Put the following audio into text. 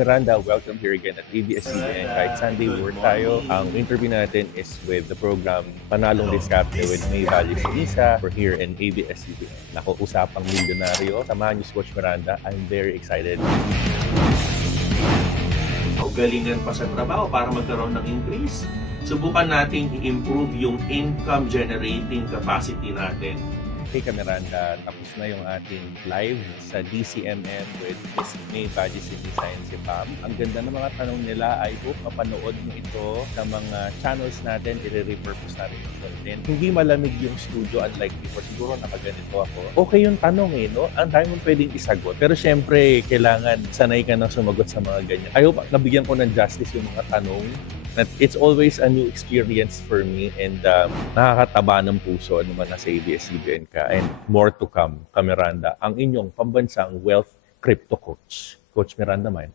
Miranda. Welcome here again at ABS-CBN. Kahit Sunday work tayo, ang interview natin is with the program Panalong Diskarte with May Valles Lisa. We're here in ABS-CBN. Nako, usapang milyonaryo. Samahan niyo si Coach Miranda. I'm very excited. Galingan pa sa trabaho para magkaroon ng increase. Subukan natin i-improve yung income generating capacity natin. Hey Miranda, tapos na yung ating live sa DCMM with Miss May Valles Lisa and si Pam. Ang ganda ng mga tanong nila. I hope mapanood mo ito sa mga channels natin. I-repurpose natin yung content. Hindi malamig yung studio unlike before. Siguro nakaganito ako. Okay yung tanong no? Ang dami mong pwedeng isagot. Pero syempre, kailangan sanay ka nang sumagot sa mga ganyan. I hope nabigyan ko ng justice yung mga tanong. That it's always a new experience for me and nakakataba ng puso naman nasa ABS-CBN ka and more to come, Miranda, ang inyong pambansang wealth crypto coach. Coach Miranda man.